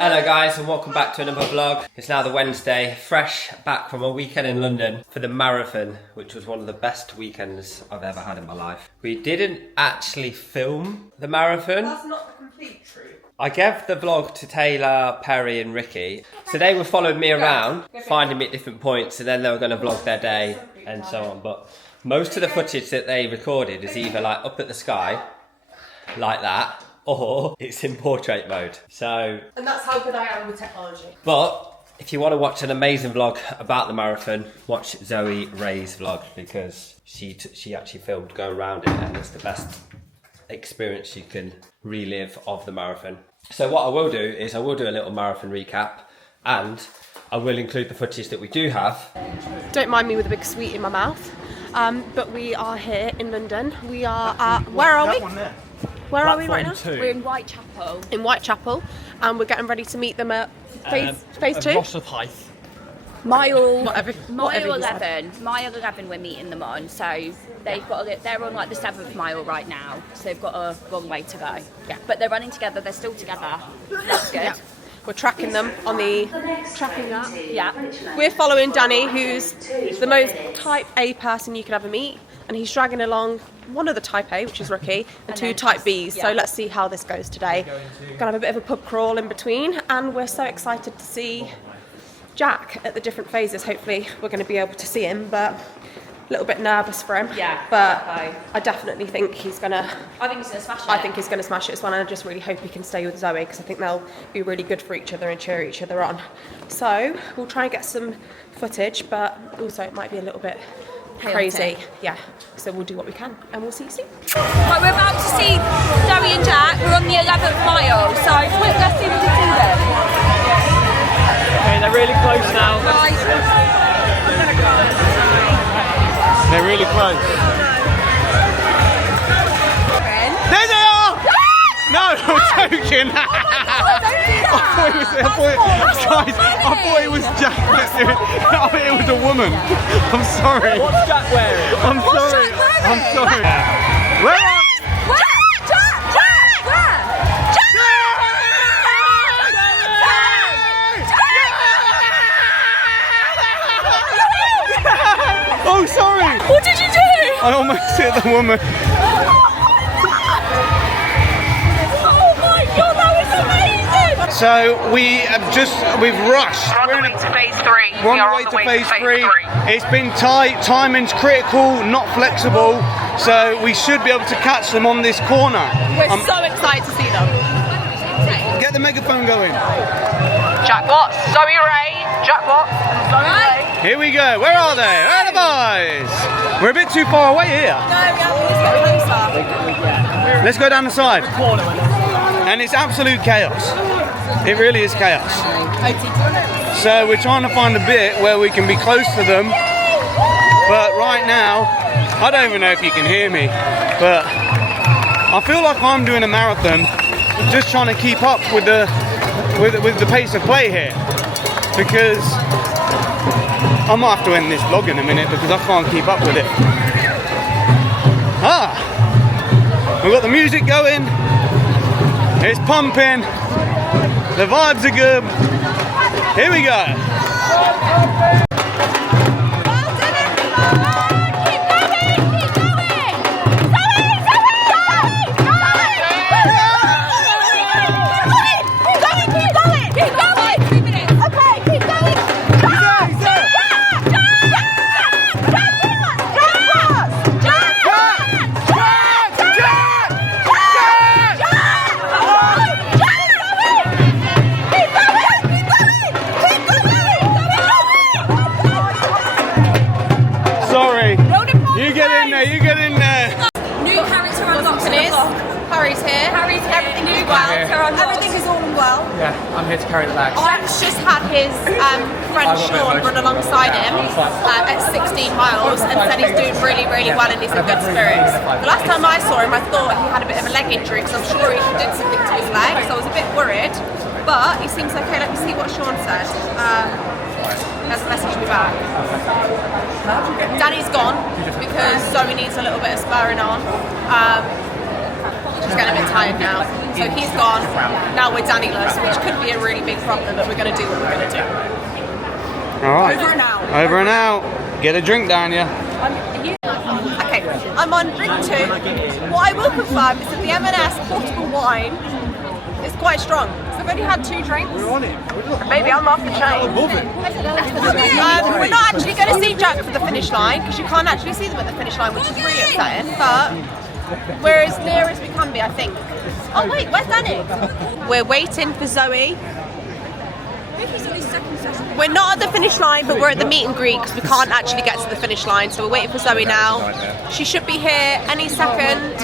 Hello guys and welcome back to another vlog. It's now the Wednesday, fresh back from a weekend in London for the marathon, which was one of the best weekends I've ever had in my life. We didn't actually film the marathon. That's not the complete truth. I gave the vlog to Taylor, Perry and Ricky. So they were following me around, finding me at different points, and then they were going to vlog their day and so on. But most of the footage that they recorded is either like up at the sky, like that, or it's in portrait mode. So, and that's how good I am with technology. But if you want to watch an amazing vlog about the marathon, watch Zoe Ray's vlog, because she actually filmed going around it, and it's the best experience you can relive of the marathon. So what I will do is I will do a little marathon recap, and I will include the footage that we do have. Don't mind me with a big sweet in my mouth, but we are here in London. We are at, where are we? Where are we right now? We're in Whitechapel. In Whitechapel, and we're getting ready to meet them at phase 2? Hythe. Mile 11. Mile 11 we're meeting them on, so they're on like the 7th mile right now, so they've got a long way to go. Yeah. But they're running together, they're still together. That's good. Yeah. We're tracking them on the tracking app. Yeah. We're following Danny, who's the most type A person you could ever meet, and he's dragging along one of the type A, which is Ricky, and two type Bs. Yeah. So let's see how this goes today. Gonna have a bit of a pub crawl in between, and we're so excited to see Jack at the different phases. Hopefully we're going to be able to see him, but a little bit nervous for him. Yeah. But I definitely think he's gonna. I think he's gonna smash it. I think he's gonna smash it as well, and I just really hope he can stay with Zoe, because I think they'll be really good for each other and cheer each other on. So we'll try and get some footage, but also it might be a little bit crazy. Yeah. So we'll do what we can, and we'll see you soon. Right, we're about to see Zoe and Jack. We're on the 11th mile, so let's see if we can see them. Okay, they're really close now. They're really close. There they are! No, I'm joking. I thought it was Jack. I thought it was a woman. I'm sorry. What's Jack wearing? I'm sorry. I'm sorry. Where are? Oh, sorry! What did you do? I almost hit the woman. Oh my god, that was amazing! So we've rushed. We're on the way to phase 3. We're on the way to phase 3. It's been tight, timing's critical, not flexible, so we should be able to catch them on this corner. We're so excited to see them. Get the megaphone going. Jack Watts, Zoe Ray, Jack Watts, and Zoe Ray. Here we go. Where are they? Where are the boys? We're a bit too far away here. No, let's get closer. Let's go down the side. And it's absolute chaos. It really is chaos. So we're trying to find a bit where we can be close to them. But right now, I don't even know if you can hear me, but I feel like I'm doing a marathon, just trying to keep up with the pace of play here. Because I might have to end this vlog in a minute because I can't keep up with it. We've got the music going. It's pumping. The vibes are good. Here we go. Harry's here. Everything is well. Everything is all well. Yeah, I'm here to carry the bags. Jack's just had his friend Sean run alongside him at 16 miles and said he's doing really, really well and he's in good spirits. The last time I saw him, I thought he had a bit of a leg injury because I'm sure he did something to his leg, so I was a bit worried. But he seems okay. Let me see what Sean said. Let's message me back. Danny's gone because Zoe needs a little bit of spurring on. He's getting a bit tired now. So he's gone. Now we're Dannyless, which could be a really big problem, but we're going to do what we're going to do. All right. Over and out. Over and out. Get a drink down, yeah. Okay, I'm on drink 2. What I will confirm is that the M&S portable wine is quite strong. So I've only had 2 drinks. Maybe I'm off the chain. We're not actually going to see Jack for the finish line because you can't actually see them at the finish line, which is really upsetting. But we're as near as we can be, I think. Oh wait, where's Danny? We're waiting for Zoe. We're not at the finish line, but we're at the meet and greet because we can't actually get to the finish line. So we're waiting for Zoe now. She should be here any second.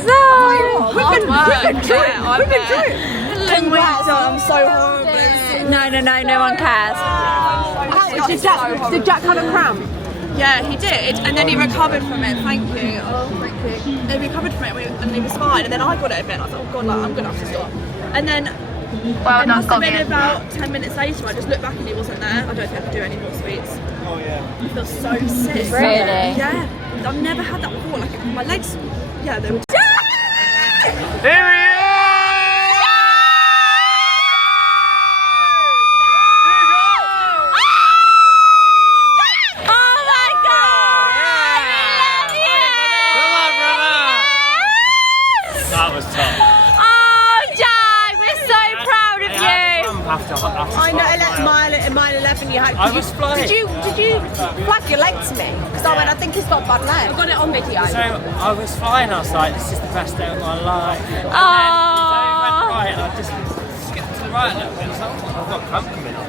Zoe! We've been through it. I'm so horrible. No one cares. Did Jack have a cramp? Yeah, he did, and then he recovered from it. Thank you. Oh, thank you. He recovered from it, and he was fine. And then I got it a bit. And I thought, oh god, like, I'm gonna have to stop. And then it must have been about 10 minutes later. I just looked back and he wasn't there. I don't think I could do any more sweets. Oh yeah. I feel so sick. Really? Yeah. I've never had that before. Like my legs. Yeah, they were. Here he is! I know, mile 11 you had. I was flying. Did you flag your leg to me? Because I went, I think he's got bad legs. I got it on video. So I was flying, I was like, this is the best day of my life. And then Zoe went right and I just skipped to the right a little bit. So I've got cramp coming on.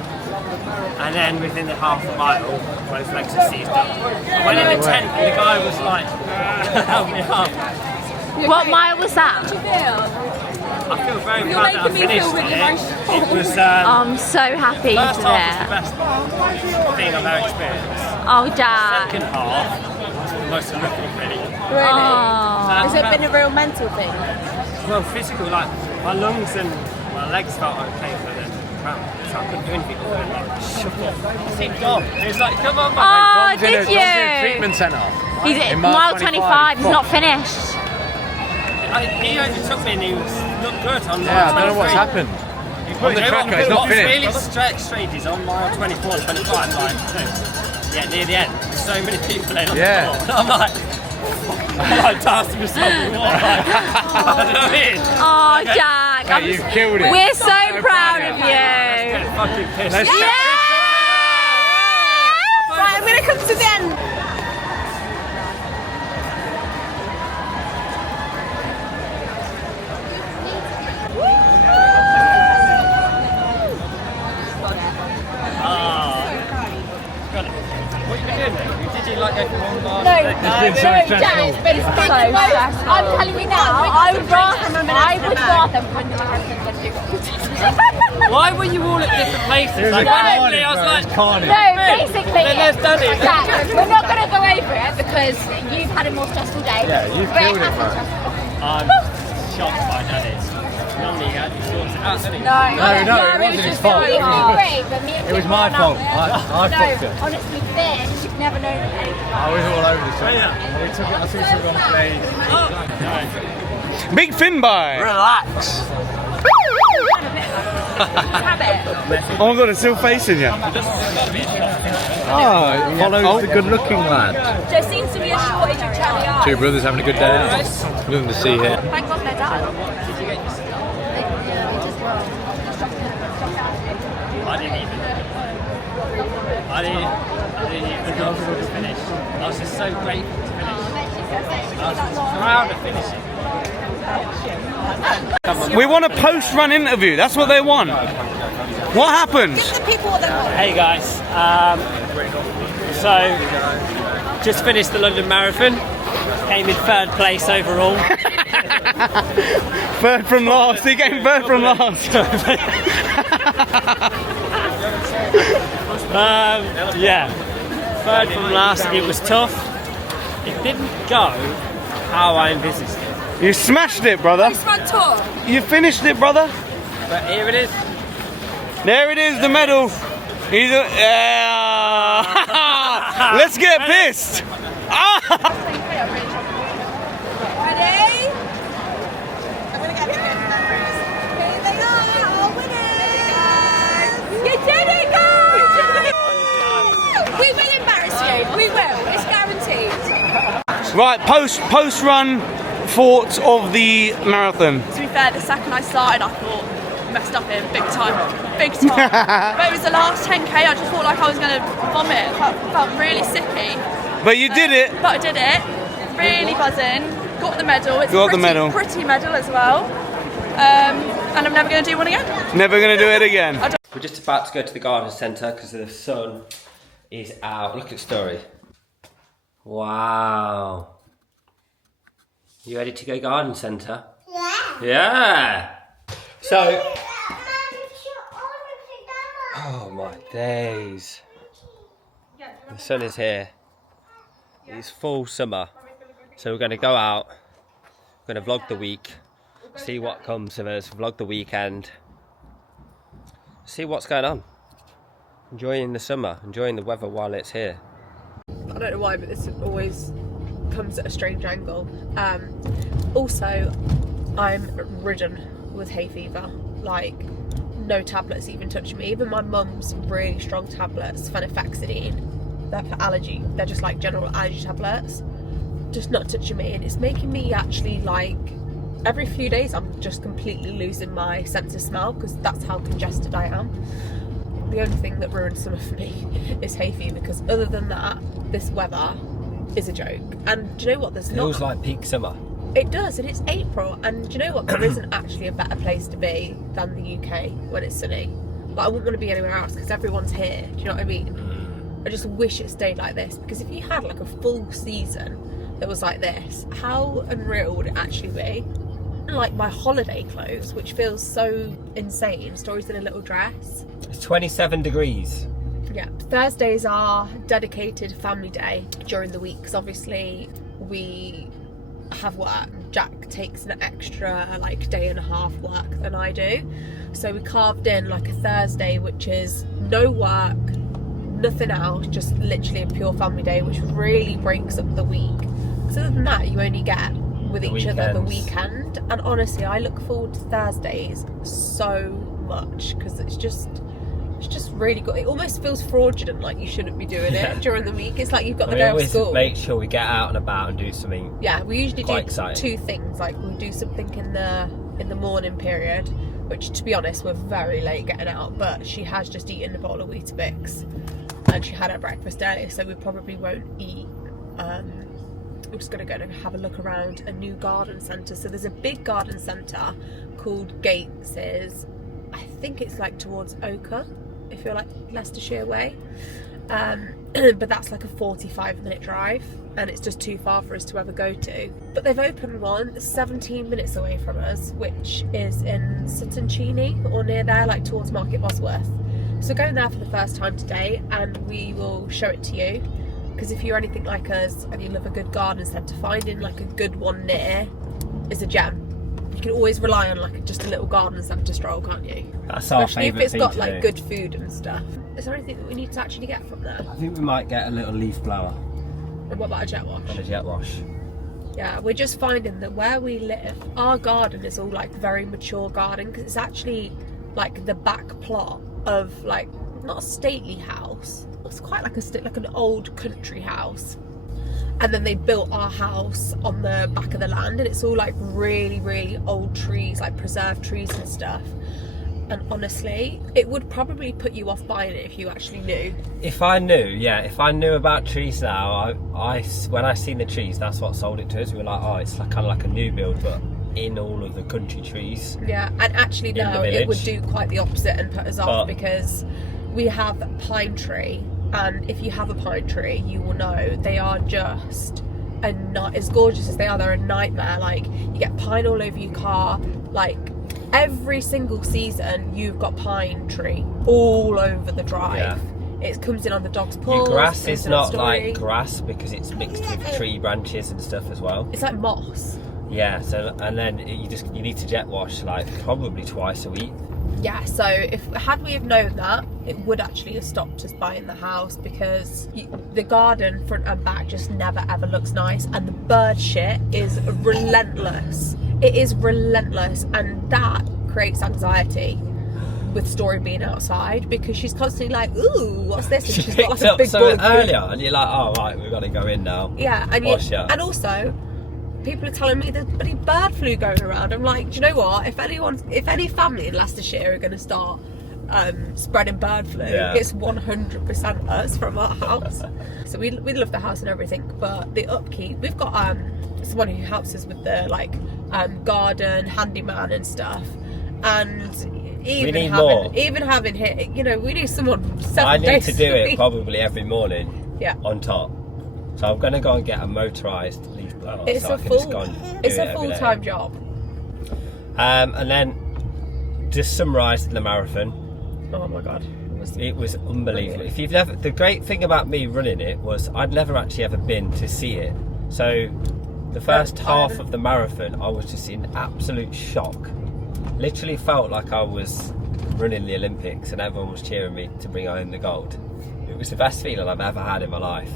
And then within the half a mile, both legs are seized up. I went in the tent and the guy was like, help me up. What mile was that? I feel very proud that I finished it. It was I'm so happy first for half was the that. best thing I've ever experienced. Oh, Jack. Second half was the most horrific, really. Oh. Has it been a real mental thing? Well, physical, like my lungs and my legs felt okay for the cramp, so I couldn't do anything. I was like, shut up. I see Dom. He was like, come on, man. Oh, did you? Treatment centre. He's at mile 25. He's not finished. He overtook me and he looked good on mile 23. Yeah, I don't know what's happened. On the tracker, he's not What's finished. really strange is on mile 24 and 25, like, yeah, near the end, there's so many people in on the floor. I'm like dancing myself in the water, like, you know what I mean? Oh, Jack. Hey, you've killed it. We're so proud of you. Get fucking pissed. Yeah! Right, I'm going to come to the end. What have you been doing? Did you like go for one bar? No, It's been so stressful. it's been so stressful. I'm telling you now, I would rather Why were you all at different places? It was Like, a randomly, carnage, I was man. like, It was carnage. No, basically, then there's Danny. Jack, we're not going to go over it because you've had a more stressful day. Yeah, you've But killed it, has been man. stressful. I'm shocked by Dennis. Normally he actually sorts it out, doesn't he? No, it wasn't his fault. It was my fault. I fucked it. Honestly, this, you've never known anything. I was all over the shop. Yeah. I took it on stage. Big fin by. Relax. Oh my god, it's still facing you. Oh, follows the good-looking lad. There seems to be a shortage of cherry eyes. Two brothers having a good day out. Nothing to see here. Thank God they're done. I didn't even know it was finished. I was just so grateful to finish. I was proud of finishing. We want a post-run interview. That's what they want. What happened? Give the people what they want. Hey guys, so just finished the London Marathon. Came in third place overall. Third from last. He came third from last. Yeah, third from last. It was tough. It didn't go how I envisaged it. You smashed it, brother. You finished it, brother. But here it is. There it is, the medal. Yeah. Let's get pissed. Ready? I'm gonna get to memories. Here they are, our winners! You did it, guys! We will embarrass you. We will. It's guaranteed. Right, post run thoughts of the marathon. To be fair, the second I started, I thought messed up here, big time. But it was the last 10k. I just felt like I was gonna vomit. I felt really sicky. But you did it. But I did it. Really buzzing. Got the medal. It's Got a the medal. pretty medal as well. And I'm never going to do one again. Never going to do it again. We're just about to go to the garden centre because the sun is out. Look at Story. Wow. You ready to go garden centre? Yeah. Yeah. So. Oh my days. The sun is here. It's full summer. So we're going to go out. We're going to vlog the week. See what comes of us. Vlog the weekend. See what's going on. Enjoying the summer. Enjoying the weather while it's here. I don't know why, but this always comes at a strange angle. Also, I'm ridden with hay fever. Like, no tablets even touch me. Even my mum's really strong tablets, phenylphexidine, they're for allergy. They're just like general allergy tablets. Just not touching me, and it's making me actually like every few days I'm just completely losing my sense of smell because that's how congested I am. The only thing that ruins summer for me is hay fever, because other than that, this weather is a joke. And do you know what? There's Feels like peak summer. It does, and it's April, and do you know what? There isn't actually a better place to be than the UK when it's sunny. Like, I wouldn't want to be anywhere else because everyone's here. Do you know what I mean? I just wish it stayed like this, because if you had like a full season that was like this, how unreal would it actually be? Like my holiday clothes, which feels so insane. Story's in a little dress. It's 27 degrees. Yeah, Thursdays are dedicated family day during the week because obviously we have work. Jack takes an extra like day and a half work than I do, so we carved in like a Thursday which is no work, nothing else, just literally a pure family day, which really breaks up the week. Because other than that, you only get with each other the weekend. And honestly, I look forward to Thursdays so much because it's just really good. It almost feels fraudulent, like you shouldn't be doing it during the week. It's like you've got the day off school. Make sure we get out and about and do something. Yeah, we usually do exciting. Two things. Like we do something in the morning period, which to be honest we're very late getting out. But she has just eaten a bowl of Weetabix, and she had her breakfast earlier, so we probably won't eat. We're just going to go and have a look around a new garden centre. So there's a big garden centre called Gates's. I think it's like towards Ochre, if you're like Leicestershire way. But that's like a 45-minute drive, and it's just too far for us to ever go to. But they've opened one 17 minutes away from us, which is in Sutton Cheney, or near there, like towards Market Bosworth. So going there for the first time today, and we will show it to you. Because if you're anything like us and you love a good garden centre, finding like a good one near is a gem. You can always rely on like just a little garden centre stroll, can't you? That's our Especially if favourite it's thing got to like do. good food and stuff. Is there anything that we need to actually get from there? I think we might get a little leaf blower And what about a jet wash? and a jet wash. Yeah, we're just finding that where we live, our garden is all like very mature garden, because it's actually like the back plot of like not a stately house. It's quite like an old country house, and then they built our house on the back of the land, and it's all like really, really old trees, like preserved trees and stuff. And honestly, it would probably put you off buying it if you actually knew. If I knew about trees now, when I seen the trees, that's what sold it to us. We were like, oh, it's like, kind of like a new build, but in all of the country trees. Yeah, and actually no, it would do quite the opposite and put us off, because we have pine tree, and if you have a pine tree, you will know they are just as gorgeous as they are, they're a nightmare. Like, you get pine all over your car, like every single season you've got pine tree all over the drive. Yeah. It comes in on the dog's paws. Your grass is not like grass because it's mixed with tree branches and stuff as well. It's like moss. Yeah, so and then you need to jet wash like probably twice a week. Yeah, so had we have known that, it would actually have stopped us buying the house, because the garden front and back just never ever looks nice, and the bird shit is relentless. It is relentless, and that creates anxiety with Story being outside, because she's constantly like, ooh, what's this? And she's got like a big ball earlier, and you're like, oh right, we've got to go in now. Yeah, and also people are telling me there's bloody bird flu going around. I'm like, do you know what? If any family in Leicestershire are going to start spreading bird flu, it's 100% us from our house. So we love the house and everything, but the upkeep, we've got someone who helps us with the garden, handyman and stuff, and even having hit, you know, we need someone 7 days I need to do a it week. probably every morning. Yeah. On top. So I'm going to go and get a motorised leaf blower. It's so a full-time job. And then just summarising the marathon. Oh my god. It was unbelievable. If you've never, the great thing about me running it was I'd never actually ever been to see it. So the first half of the marathon, I was just in absolute shock. Literally felt like I was running the Olympics and everyone was cheering me to bring home the gold. It was the best feeling I've ever had in my life.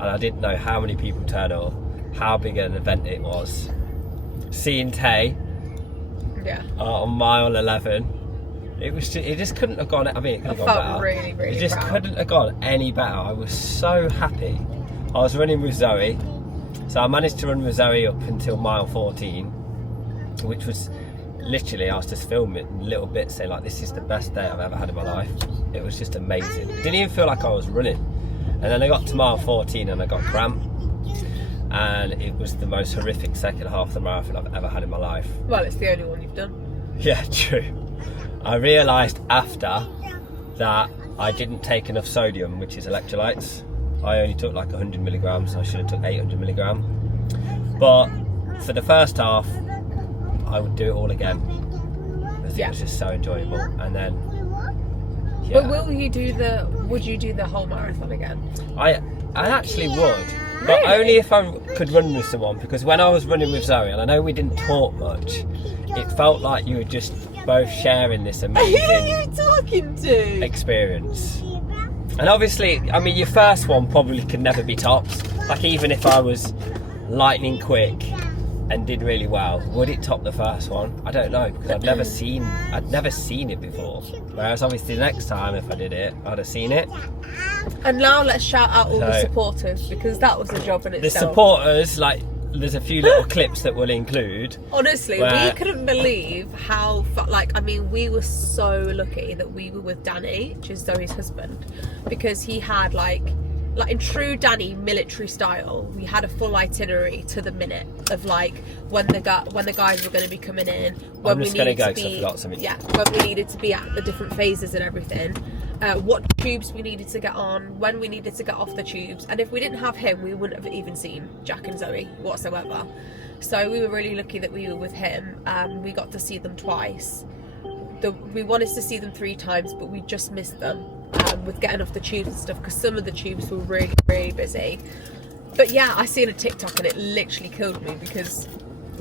And I didn't know how many people turned up, how big an event it was. Seeing Tay on mile 11, it just couldn't have gone. I mean, it could have gone better. Really, really it just proud. couldn't have gone any better. I was so happy. I was running with Zoe, so I managed to run with Zoe up until mile 14, which was literally, I was just filming little bits saying like, this is the best day I've ever had in my life. It was just amazing. It didn't even feel like I was running. And then I got to mile 14 and I got cramp, and it was the most horrific second half of the marathon I've ever had in my life. Well, it's the only one you've done. Yeah, true. I realised after that I didn't take enough sodium, which is electrolytes. I only took like 100 milligrams, so I should have took 800 milligrams. But for the first half, I would do it all again. I think it was just so enjoyable. And then but would you do the whole marathon again? I actually would, but only if I could run with someone, because when I was running with Zoe, and I know we didn't talk much, it felt like you were just both sharing this amazing Who are you talking to? experience. And obviously, I mean, your first one probably could never be topped. Like, even if I was lightning quick and did really well, would it top the first one? I don't know, because I'd never seen it before. Whereas obviously the next time if I did it, I'd have seen it. And now let's shout out all the supporters, because that was a job in The itself. supporters, like, there's a few little clips that we'll include. Honestly, we couldn't believe how we were so lucky that we were with Danny, which is Zoe's husband, because he had like in true Danny military style, we had a full itinerary to the minute of like when the guys were going to be coming in, when we needed to be, when we needed to be at the different phases and everything, what tubes we needed to get on, when we needed to get off the tubes, and if we didn't have him, we wouldn't have even seen Jack and Zoe whatsoever. So we were really lucky that we were with him. We got to see them twice. We wanted to see them 3 times, but we just missed them with getting off the tubes and stuff, because some of the tubes were really, really busy. But yeah, I seen a TikTok and it literally killed me, because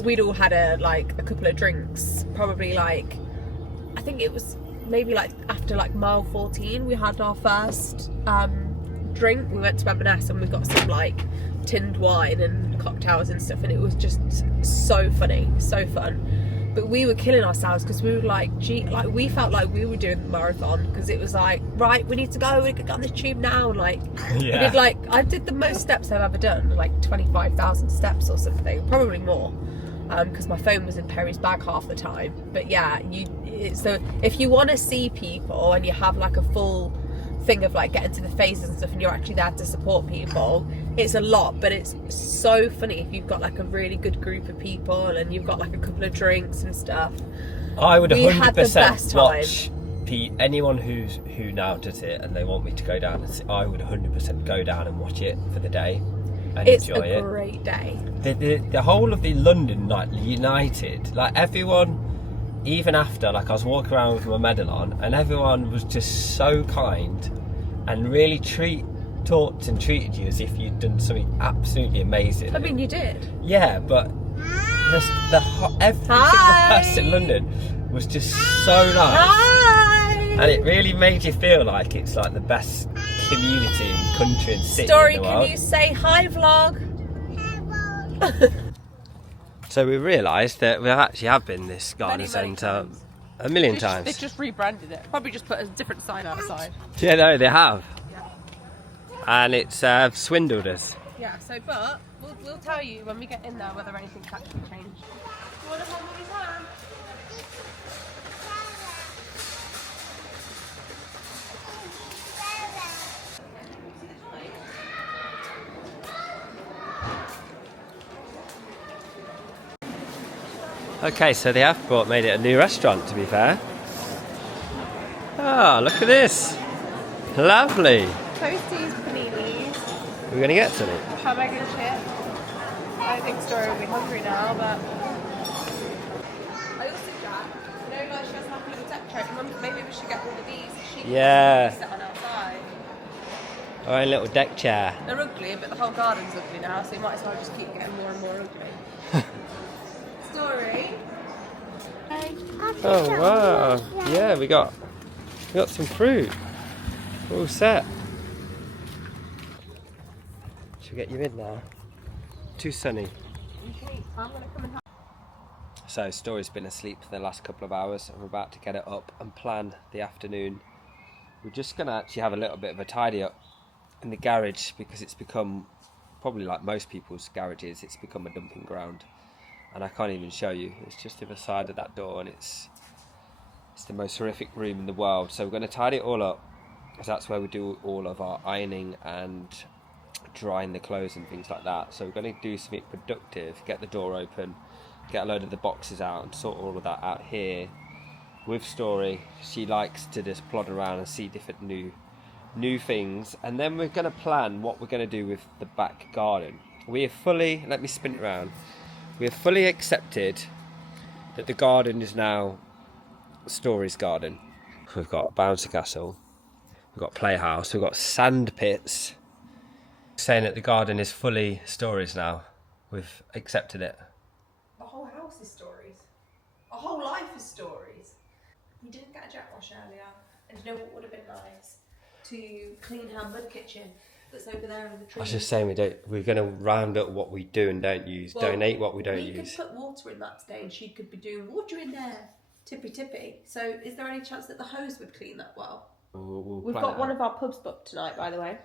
we'd all had a couple of drinks, probably I think it was maybe after mile 14 we had our first drink. We went to Bennett and we got some tinned wine and cocktails and stuff, and it was just so funny, so fun. But we were killing ourselves, because we were we felt like we were doing the marathon, because it was right, we need to go, we can get on this tube now, and I did the most steps I've ever done, 25,000 steps or something, probably more, because my phone was in Perry's bag half the time. But yeah, so if you want to see people and you have a full thing of getting to the phases and stuff, and you're actually there to support people, it's a lot, but it's so funny if you've got a really good group of people and you've got a couple of drinks and stuff. I would 100% watch anyone who now does it and they want me to go down, I would 100% go down and watch it for the day and enjoy it. It's a great day. The whole of the London United, everyone, even after, I was walking around with my medal on, and everyone was just so kind and really talked and treated you as if you'd done something absolutely amazing. I mean, you did. Yeah, but every single person in London was just so nice. Hi! And it really made you feel like it's like the best community and country and city Story, in the world. can you say hi, vlog? So we realised that we actually have been this garden Many centre times. a million They times. just rebranded it. Probably just put a different sign outside. Yeah, no, they have. And it's swindled us. Yeah, so, but we'll tell you when we get in there whether anything's actually changed. You want to hold Mummy's hand? Okay, so they have made it a new restaurant, to be fair. Ah, look at this. Lovely. Toasties, paninis, We're going to get something. hamburger and chips. I think Story will be hungry now, but... I also got, you know, like she has like a little deck chair. Maybe we should get one of these. She Yeah. can sit on outside. Our own little deck chair. They're ugly, but the whole garden's ugly now, so you might as well just keep getting more and more ugly. Story. Oh wow! Yeah, we got some fruit. We're all set. Should we get you in now? Too sunny. I'm gonna come and help. So Story's been asleep for the last couple of hours, and we're about to get it up and plan the afternoon. We're just gonna actually have a little bit of a tidy up in the garage because it's become, probably like most people's garages, it's become a dumping ground. And I can't even show you. It's just the other side of that door, and it's the most horrific room in the world. So we're going to tidy it all up, because that's where we do all of our ironing and drying the clothes and things like that. So we're going to do something productive, get the door open, get a load of the boxes out, and sort all of that out here with Story. She likes to just plod around and see different new things, and then we're going to plan what we're going to do with the back garden. We have fully, let me spin it around. We have fully accepted that the garden is now Story's garden. We've got a bouncy castle, we've got playhouse, we've got sand pits. Saying that the garden is fully Story's now. We've accepted it. The whole house is Stories. Our whole life is Stories. We didn't get a jet wash earlier, and you know what would have been nice? To clean her mud kitchen that's over there in the tree. I was just saying we're going to round up what we do and don't use, donate what we don't use. We could put water in that today, and she could be doing water in there, tippy. So is there any chance that the hose would clean that well? We've got one of our pubs booked tonight, by the way.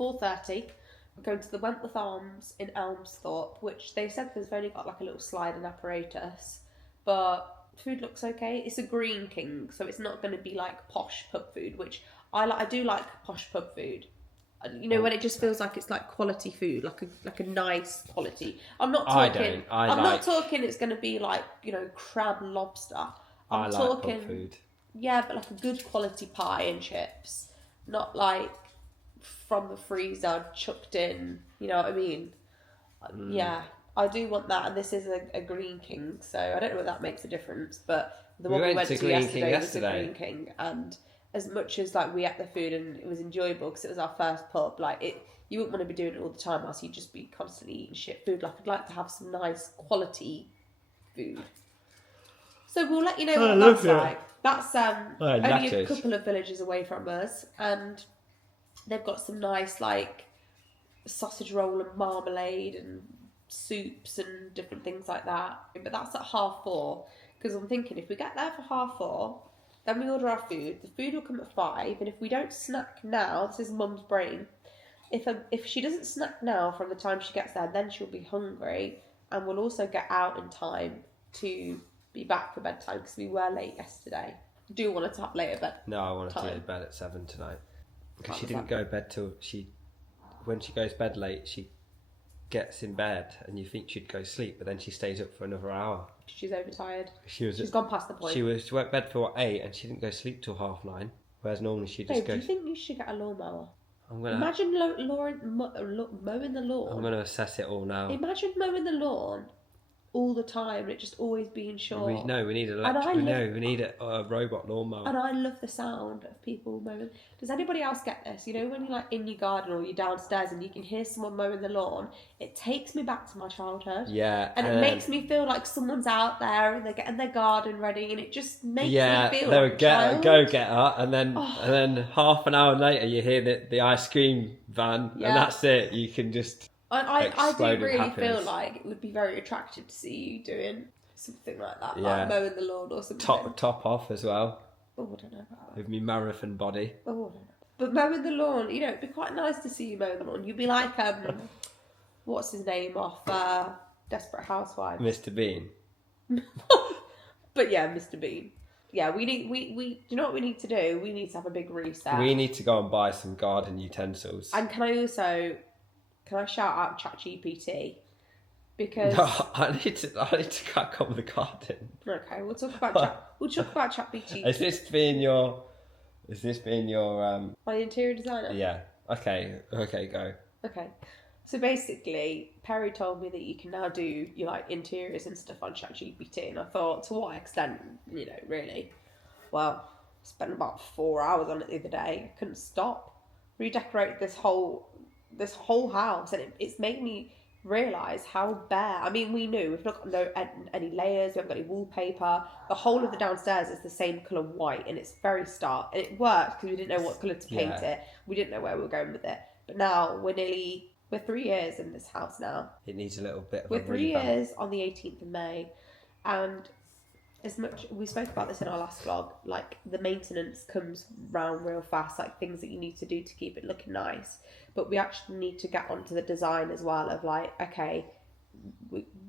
4:30. We're going to the Wentworth Arms in Elmsthorpe, which they said they've only got like a little sliding apparatus, but food looks okay. It's a Green King, so it's not going to be like posh pub food, which I like. I do like posh pub food. You know, when it just feels like it's like quality food, like a nice quality. I'm not talking. I'm not talking. It's going to be like, you know, crab and lobster. I'm talking pub food. Yeah, but like a good quality pie and chips, not like from the freezer chucked in. You know what I mean? Yeah, I do want that, and this is a Green King, so I don't know if that makes a difference. But the one we went to yesterday was a Green King, and as much as like we ate the food and it was enjoyable because it was our first pub, like you wouldn't want to be doing it all the time, else you'd just be constantly eating shit food. Like I'd like to have some nice quality food. So we'll let you know what that's like. That's only a couple of villages away from us, and they've got some nice like sausage roll and marmalade and soups and different things like that. But that's at 4:30, because I'm thinking if we get there for 4:30, then we order our food. The food will come at 5, and if we don't snack now, this is Mum's brain. If she doesn't snack now from the time she gets there, then she'll be hungry, and we'll also get out in time to be back for bedtime because we were late yesterday. I do want to have later bed. No, I wanted to go to bed at 7 tonight because she didn't go to bed till when she goes to bed late, she gets in bed and you think she'd go to sleep, but then she stays up for another hour. She's overtired. She's gone past the point. She went to bed for 8 and she didn't go to sleep till 9:30, whereas normally she just goes. Do you think you should get a lawnmower? Imagine mowing the lawn. I'm going to assess it all now. Imagine mowing the lawn all the time, and it just always being short. We need we need a robot lawnmower. And I love the sound of people mowing. Does anybody else get this? You know, when you're like in your garden or you're downstairs and you can hear someone mowing the lawn, it takes me back to my childhood. Yeah. And it makes me feel like someone's out there and they're getting their garden ready, and it just makes me feel they're like a child. go getter, and then half an hour later you hear the ice cream van, and that's it. You can just. I do really feel like it would be very attractive to see you doing something like that, like mowing the lawn or something. Top off as well. Oh, I don't know about that. With me marathon body. Oh, I don't know. But mowing the lawn, you know, it'd be quite nice to see you mow the lawn. You'd be like, what's his name off Desperate Housewives? Mr. Bean. But yeah, Mr. Bean. Yeah, we do you know what we need to do? We need to have a big reset. We need to go and buy some garden utensils. And can I shout out ChatGPT? Because no, I need to crack on with the garden. Okay, we'll talk about ChatGPT. Is this being your My interior designer? Yeah. Okay, go. Okay. So basically, Perry told me that you can now do your like interiors and stuff on ChatGPT, and I thought, to what extent, you know, really? Well, I spent about 4 hours on it the other day. I couldn't stop. Redecorate this whole house, and it's made me realise how bare. I mean, we knew we've not got any layers, we haven't got any wallpaper. The whole of the downstairs is the same colour white, and it's very stark, and it worked because we didn't know what colour to paint it. We didn't know where we were going with it. But now we're 3 years in this house now. It needs a little bit of We're a 3 revamp. years on the 18th of May, and as much we spoke about this in our last vlog, like the maintenance comes round real fast, like things that you need to do to keep it looking nice. But we actually need to get onto the design as well of like, okay,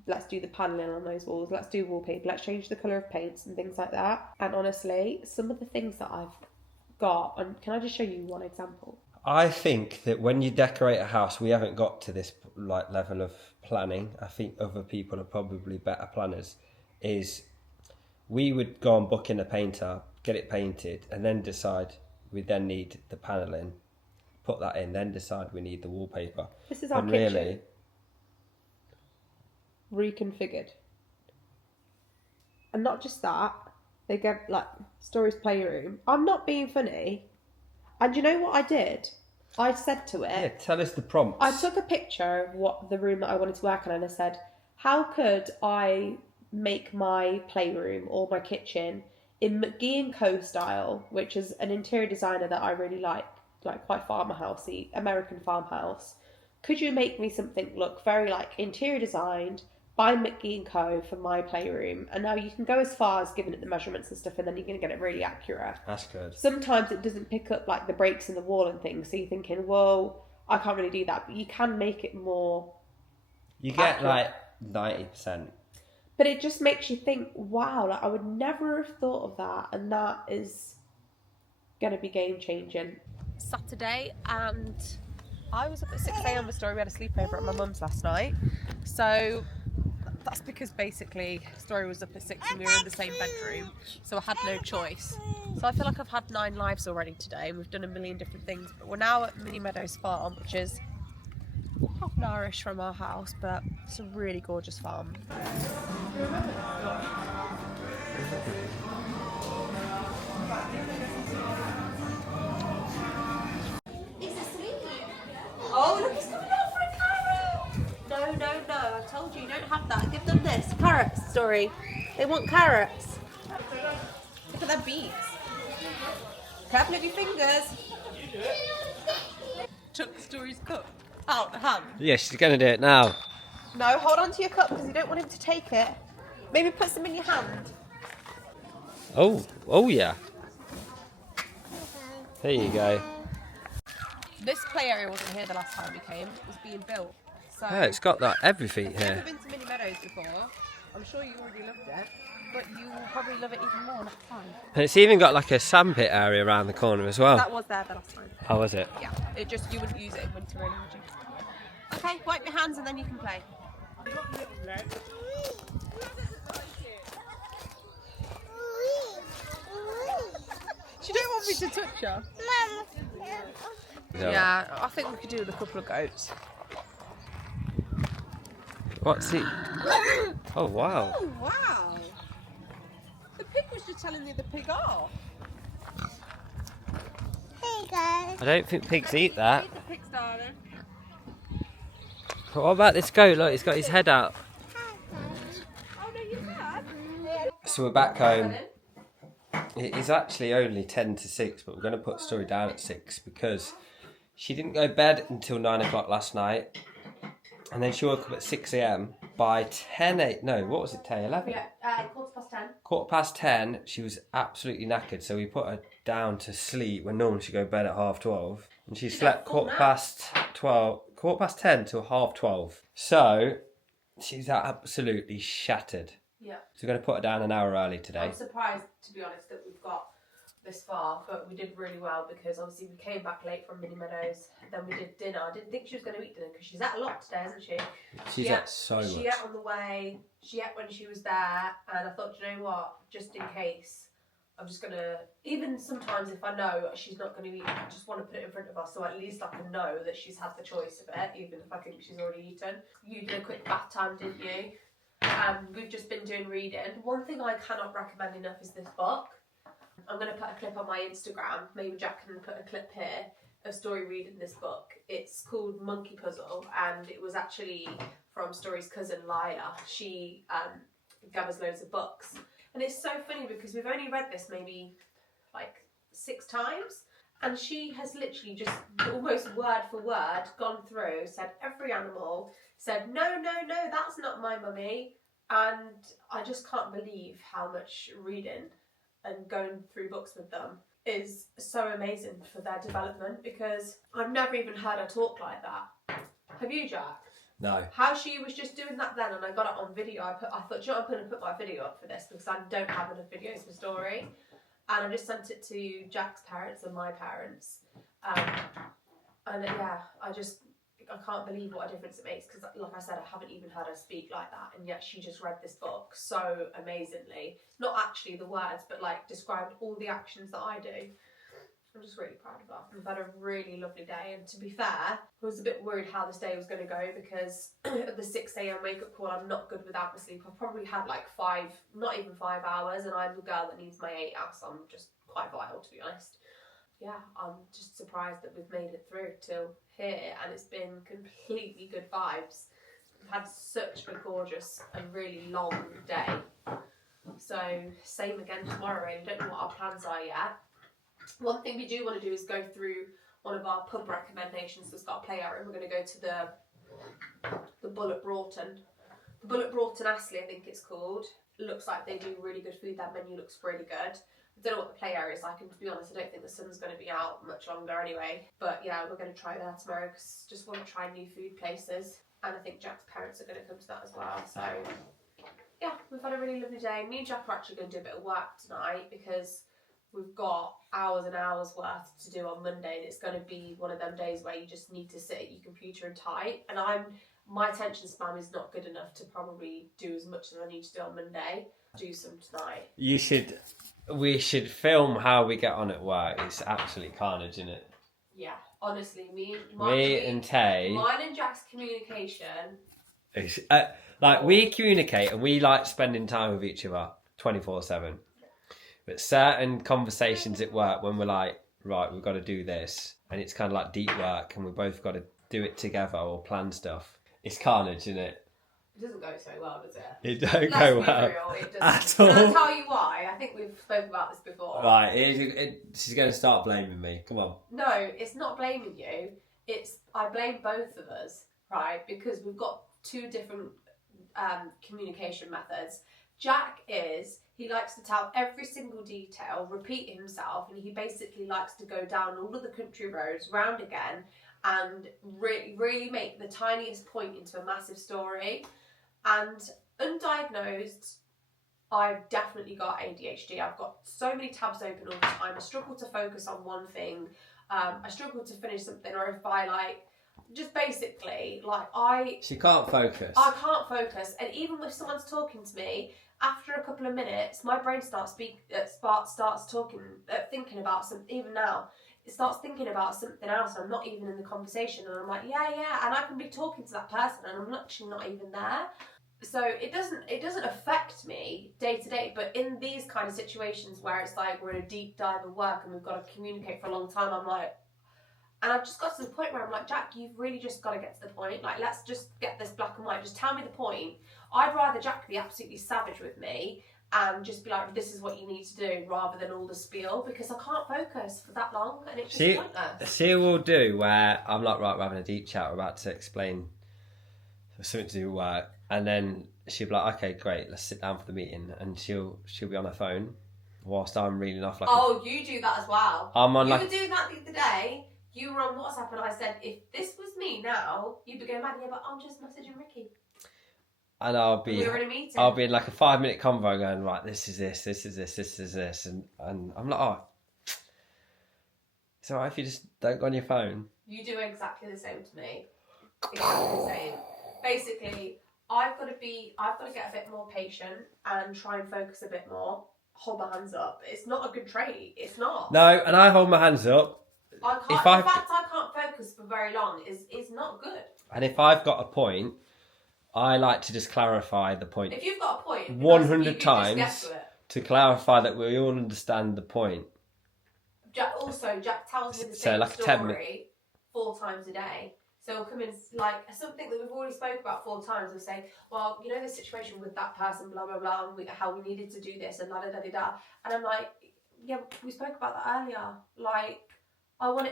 let's do the paneling on those walls, let's do wallpaper, let's change the colour of paints and things like that. And honestly, some of the things that I've got, and can I just show you one example? I think that when you decorate a house, we haven't got to this like level of planning. I think other people are probably better planners. Is we would go and book in a painter, get it painted, and then decide we then need the paneling, put that in, then decide we need the wallpaper. This is our and kitchen. Really reconfigured. And not just that, they get like Story's playroom. I'm not being funny. And you know what I did? I said to it... Yeah, tell us the prompts. I took a picture of what the room that I wanted to work on, and I said, how could I make my playroom or my kitchen in McGee & Co style, which is an interior designer that I really like quite farmhousey, American farmhouse. Could you make me something look very like interior designed by McGee & Co for my playroom? And now you can go as far as giving it the measurements and stuff, and then you're going to get it really accurate. That's good. Sometimes it doesn't pick up like the breaks in the wall and things, so you're thinking, whoa, I can't really do that. But you can make it more You get accurate. like 90%. But it just makes you think, wow, like I would never have thought of that, and that is going to be game changing. Saturday, and I was up at 6 a.m. with Story. We had a sleepover at my mum's last night, so that's because basically Story was up at 6 and we were in the same bedroom, so I had no choice. So I feel like I've had 9 lives already today, and we've done a million different things. But we're now at Mini Meadows Farm, which is half an hour-ish from our house, but it's a really gorgeous farm. Oh, look, he's coming out for a carrot! No, I told you, you don't have that. Give them this. Carrots, Story. They want carrots. Look at their beaks. Careful of your fingers. Took Story's cup out the hand. Yeah, she's going to do it now. No, hold on to your cup because you don't want him to take it. Maybe put some in your hand. Oh yeah. There you go. This play area wasn't here the last time we came. It was being built. So Yeah, it's got that everything if you've here. never been to Mini Meadows before, I'm sure you already loved it, but you will probably love it even more next time. And it's even got like a sandpit area around the corner as well. That was there the last time. How was it? Yeah, it just, you wouldn't use it in winter really, would you? Okay, wipe your hands and then you can play. She don't want me to touch her. Yeah, I think we could do with a couple of goats. What's it? Oh wow. Oh wow. The pig was just telling you the pig off. I don't think pigs eat that. Eat the pigs, darling. But what about this goat? Look, he's got his head out. Oh no, you have. So we're back home. It is actually only 10 to 6, but we're going to put Story down at 6 because she didn't go to bed until 9 o'clock last night. And then she woke up at 6 a.m. By 10, 8, no, what was it, 10, 11? Yeah, 10:15. 10:15, she was absolutely knackered, so we put her down to sleep when normally she'd go to bed at 12:30. And she slept 10 till 12:30. So she's absolutely shattered. Yeah. So we're going to put her down an hour early today. I'm surprised, to be honest, that we've got this far, but we did really well because obviously we came back late from Mini Meadows, then we did dinner. I didn't think she was going to eat dinner because she's ate a lot today, hasn't she? She's ate so much. She ate on the way, she ate when she was there, and I thought, you know what, just in case, I'm just going to, even sometimes if I know she's not going to eat, I just want to put it in front of her so at least I can know that she's had the choice of it, even if I think she's already eaten. You did a quick bath time, didn't you? We've just been doing reading. One thing I cannot recommend enough is this book. I'm going to put a clip on my Instagram. Maybe Jack can put a clip here of Story reading this book. It's called Monkey Puzzle, and it was actually from Story's cousin Lila. She gathers loads of books. And it's so funny because we've only read this maybe like 6 times. And she has literally just almost word for word gone through, said every animal, said, no, that's not my mummy. And I just can't believe how much reading and going through books with them is so amazing for their development, because I've never even heard her talk like that. Have you, Jack? No. How she was just doing that then, and I got it on video. I thought, you know, I'm going to put my video up for this because I don't have enough videos for Story. And I just sent it to Jack's parents and my parents. And yeah, I can't believe what a difference it makes, because like I said, I haven't even heard her speak like that, and yet she just read this book so amazingly. Not actually the words, but like described all the actions that I do. I'm just really proud of her. We've had a really lovely day, and to be fair, I was a bit worried how this day was going to go because of the 6 a.m. wake-up call. I'm not good without my sleep. I've probably had like 5, not even 5 hours, and I'm the girl that needs my 8 hours, so I'm just quite vital, to be honest. Yeah, I'm just surprised that we've made it through till here, and it's been completely good vibes. We've had such a gorgeous and really long day. So, same again tomorrow. I don't know what our plans are yet. One thing we do want to do is go through one of our pub recommendations that's got a play area. We're going to go to the Bull at Broughton. The Bull at Broughton Astley, I think it's called. It looks like they do really good food. That menu looks really good. I don't know what the play area is like, and to be honest, I don't think the sun's going to be out much longer anyway. But yeah, we're going to try that tomorrow because just want to try new food places. And I think Jack's parents are going to come to that as well. So yeah, we've had a really lovely day. Me and Jack are actually going to do a bit of work tonight because we've got hours and hours worth to do on Monday, and it's going to be one of them days where you just need to sit at your computer and type. And my attention span is not good enough to probably do as much as I need to do on Monday. Do some tonight. We should film how we get on at work. It's absolutely carnage, isn't it? Yeah, honestly, me and Tay. Mine and Jack's communication. Like, we communicate and we like spending time with each other 24/7. But certain conversations at work, when we're like, right, we've got to do this, and it's kind of like deep work, and we've both got to do it together or plan stuff. It's carnage, isn't it? It doesn't go so well, does it? It don't go well at all. Can I tell you why? I think we've spoken about this before. Right, she's going to start blaming me. Come on. No, it's not blaming you. I blame both of us, right? Because we've got 2 different communication methods. Jack he likes to tell every single detail, repeat himself, and he basically likes to go down all of the country roads, round again, and really make the tiniest point into a massive story. And undiagnosed, I've definitely got ADHD. I've got so many tabs open all the time. I struggle to focus on one thing. I struggle to finish something, or if I just basically, She can't focus. I can't focus, and even if someone's talking to me, after a couple of minutes, my brain starts thinking about something. Even now, it starts thinking about something else, and I'm not even in the conversation, and I'm like, yeah, and I can be talking to that person, and I'm actually not even there. So it doesn't affect me day to day, but in these kind of situations where it's like we're in a deep dive of work and we've got to communicate for a long time, I'm like, and I've just got to the point where I'm like, Jack, you've really just got to get to the point. Like, let's just get this black and white. Just tell me the point. I'd rather Jack be absolutely savage with me and just be like, this is what you need to do, rather than all the spiel, because I can't focus for that long and it's just pointless. She will do where I'm like, right, we're having a deep chat, we're about to explain something to do with work, and then she'll be like, okay, great, let's sit down for the meeting, and she'll be on her phone whilst I'm reading off like. Oh, you do that as well. I'm on you like. were doing that the other day. You were on WhatsApp and I said, if this was me now, you'd be going mad. Yeah, but I'm just messaging Ricky. And I'll be. We were in a meeting. I'll be in like a 5-minute convo going, right, this is this, this is this, this is this, and I'm like, oh, it's alright if you just don't go on your phone. You do exactly the same to me. Exactly the same. Basically, I've got to get a bit more patient and try and focus a bit more. Hold my hands up. It's not a good trait. It's not. No, and I hold my hands up. I can't. The fact I can't focus for very long is not good. And if I've got a point, I like to just clarify the point. If you've got a point, 100 times to clarify that we all understand the point. Jack tells me the same story 4 times a day. So he'll come in like something that we've already spoke about 4 times. We'll say, well, you know the situation with that person, blah blah blah, and how we needed to do this and da da da da. And I'm like, yeah, we spoke about that earlier. Like, I want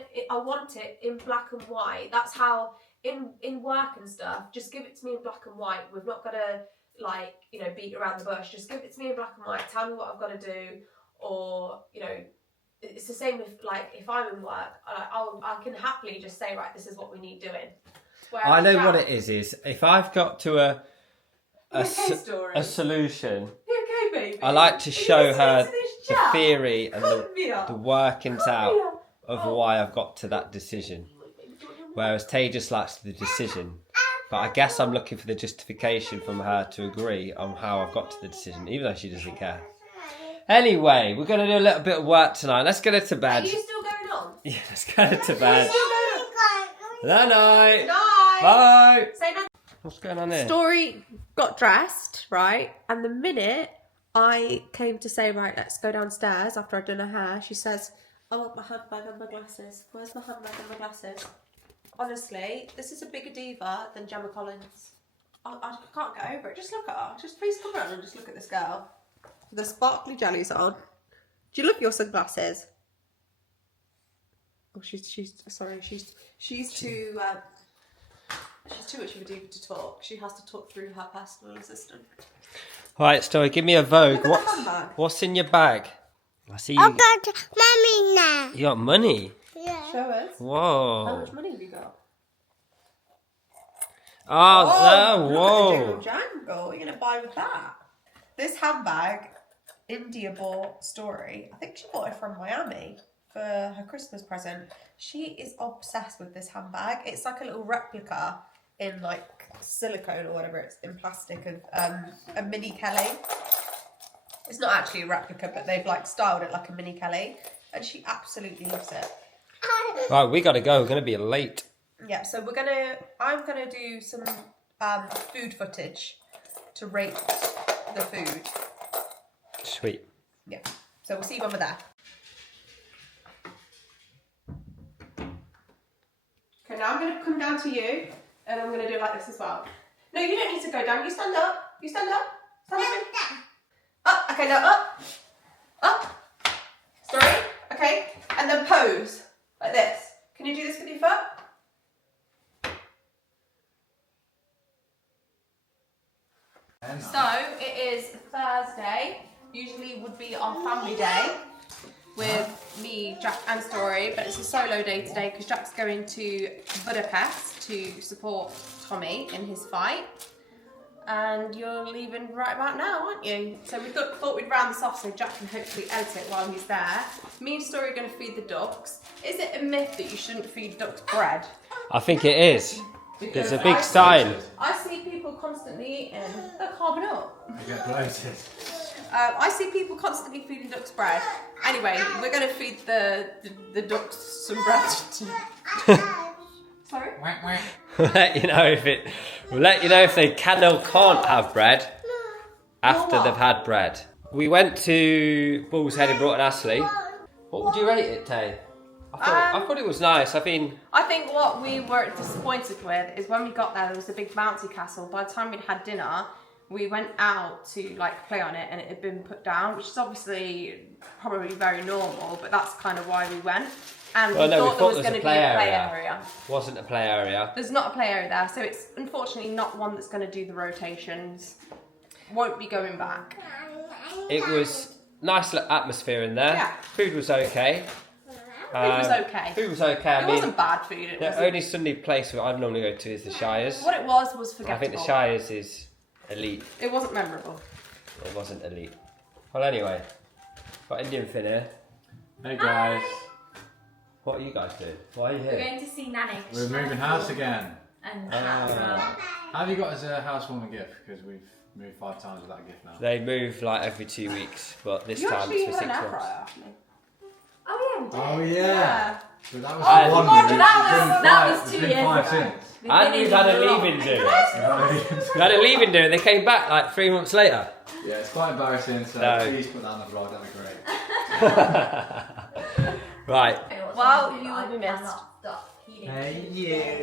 it in black and white. That's how in work and stuff. Just give it to me in black and white. We've not got to like beat around the bush. Just give it to me in black and white. Tell me what I've got to do, or it's the same if I'm in work. I can happily just say, right, this is what we need doing. Whereas I know what it is if I've got to a solution. You okay, baby? I like to show her the theory and the workings out of why I've got to that decision. Whereas Tay just likes the decision. But I guess I'm looking for the justification from her to agree on how I've got to the decision, even though she doesn't care. Anyway, we're going to do a little bit of work tonight. Let's get her to bed. Are you still going on? Yeah, let's get her to bed. Night night. Night. Bye. Say night. What's going on here? Story got dressed, right? And the minute I came to say, right, let's go downstairs after I'd done her hair, she says, I want my handbag and my glasses. Where's my handbag and my glasses? Honestly, this is a bigger diva than Gemma Collins. I can't get over it. Just look at her. Just please come around and just look at this girl. The sparkly jellies on. Do you love your sunglasses? Oh, she's too much of a diva to talk. She has to talk through her personal assistant. All right, Story, give me a Vogue. Look at the handbag. What's in your bag? I see you. I've got money now. You got money? Yeah. Show us. Whoa. How much money have you got? Oh, Look whoa. at the jangle. What are you going to buy with that? This handbag, India bought Story. I think she bought it from Miami for her Christmas present. She is obsessed with this handbag. It's like a little replica in like silicone or whatever it's in plastic of a mini Kelly. It's not actually a replica, but they've like styled it like a mini Kelly, and she absolutely loves it. Right, we got to go. We're going to be late. Yeah, so I'm gonna do some food footage to rate the food. Sweet. Yeah. So we'll see you when we're there. Okay, now I'm gonna come down to you, and I'm gonna do it like this as well. No, you don't need to go down. You stand up. You stand up. Stand up. Up. Okay, now up. Up. Story. Okay, and then pose like this. Can you do this with your foot? So it is Thursday. Usually would be our family day with me, Jack and Story, but it's a solo day today because Jack's going to Budapest to support Tommy in his fight. And you're leaving right about now, aren't you? So we thought we'd round this off so Jack can hopefully edit it while he's there. Me and Story are going to feed the ducks. Is it a myth that you shouldn't feed ducks bread? I think it is. There's a big sign. I see people constantly eating. They're carving up. You get bloated. I see people constantly feeding ducks bread. Anyway, we're going to feed the ducks some bread. Sorry? We'll let you know if they can or can't have bread after they've had bread. We went to Bull's Head in Broughton Astley. What would you rate it, Tay? I thought it was nice. I think what we were disappointed with is when we got there was a big bouncy castle. By the time we'd had dinner, we went out to like play on it and it had been put down, which is obviously probably very normal, but that's kind of why we went. And we thought there was going to be a play area. Wasn't a play area. There's not a play area there, so it's unfortunately not one that's going to do the rotations. Won't be going back. It was nice atmosphere in there. Yeah. Food was okay. Food was okay. Food was okay. It wasn't bad food. The only Sunday place that I'd normally go to is the Shires. What it was forgettable. I think the Shires is elite. It wasn't memorable. It wasn't elite. Well, anyway, got Indian Finn here. Hey guys. What are you guys doing? Why are you We're here? going to see Nanny. We're moving house again. And How have you got as a housewarming gift? Because we've moved 5 times with that gift now. They move like every 2 weeks, but this You time actually it's for had an 6 air months. fryer, actually. Oh yeah, we did. Oh yeah. So that was Oh, one. God, We've that was been 2 years 5 ago. since. And we've had a leave-in do. We had a leave-in do, and they came back like 3 months later. Yeah, it's quite embarrassing. So No. please put that on the vlog. That'd be great. Right. Well, you will be missed. Hey you.